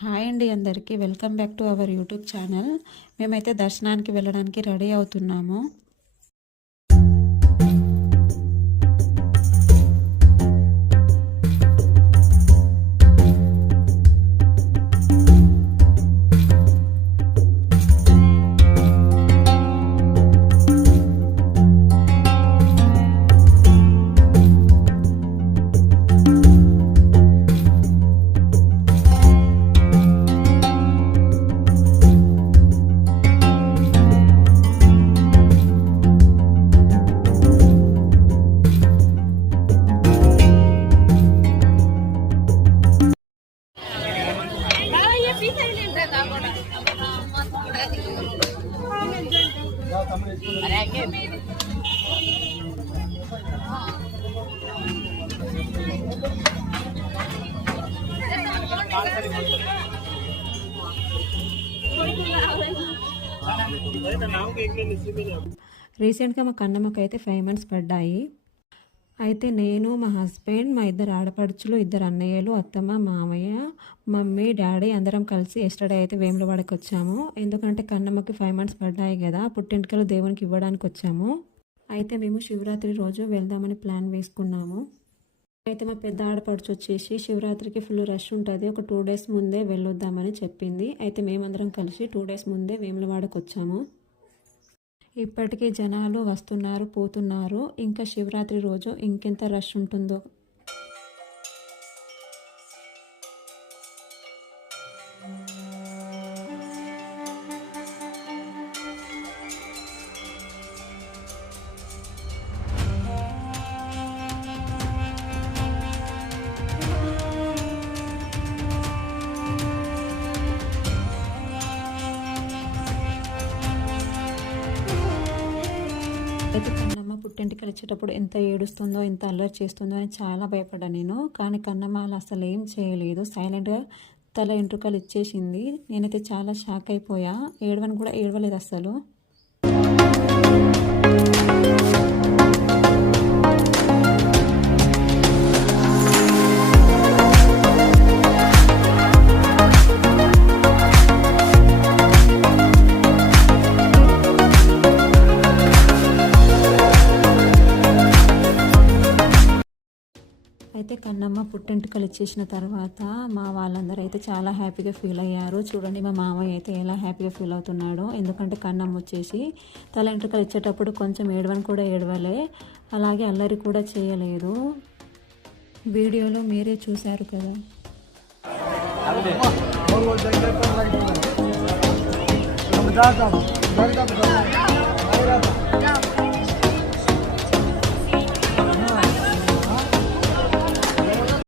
Hi అండి అందరికీ welcome back to our YouTube channel. మేమైతే దర్శనానికి వెళ్ళడానికి రెడీ అవుతున్నాము. రీసెంట్గా మా కన్నమ్మకి అయితే 5 months పడ్డాయి. అయితే నేను, మా హస్బెండ్, మా ఇద్దరు ఆడపడుచులు, ఇద్దరు అన్నయ్యలు, అత్తమ్మ, మామయ్య, మమ్మీ, డాడీ అందరం కలిసి ఎస్టర్డే అయితే వేములవాడకి వచ్చాము. ఎందుకంటే కన్నమ్మకి 5 months పడ్డాయి కదా, పుట్టింటికలు దేవునికి ఇవ్వడానికి వచ్చాము. అయితే మేము శివరాత్రి రోజు వెళ్దామని ప్లాన్ వేసుకున్నాము. అయితే మా పెద్ద ఆడపడుచు వచ్చేసి శివరాత్రికి ఫుల్ రష్ ఉంటుంది, ఒక 2 days ముందే వెళ్ళొద్దామని చెప్పింది. అయితే మేమందరం కలిసి 2 days ముందే వేములవాడకు వచ్చాము. ఇప్పటికీ జనాలు వస్తున్నారు, పోతున్నారు. ఇంకా శివరాత్రి రోజు ఇంకెంత రష్ ఉంటుందో. అయితే కన్నమ్మ పుట్టింటికి వచ్చేటప్పుడు ఎంత ఏడుస్తుందో, ఎంత అల్లరి చేస్తుందో అని చాలా భయపడ్డా నేను. కానీ కన్నమ్మ అలా అసలు ఏం చేయలేదు, సైలెంట్గా తల ఎంట్రుకలు ఇచ్చేసింది. నేనైతే చాలా షాక్ అయిపోయా, ఏడవని కూడా ఏడవలేదు అసలు. అయితే కన్నమ్మ పుట్టింటికలు ఇచ్చేసిన తర్వాత మా వాళ్ళందరూ అయితే చాలా హ్యాపీగా ఫీల్ అయ్యారు. చూడండి మా మామయ్య అయితే ఎలా హ్యాపీగా ఫీల్ అవుతున్నాడో. ఎందుకంటే కన్నమ్మ వచ్చేసి తల ఎంట్రుకలు ఇచ్చేటప్పుడు కొంచెం ఏడవని కూడా ఏడవలే, అలాగే అల్లరి కూడా చేయలేదు. వీడియోలో మీరే చూశారు కదా.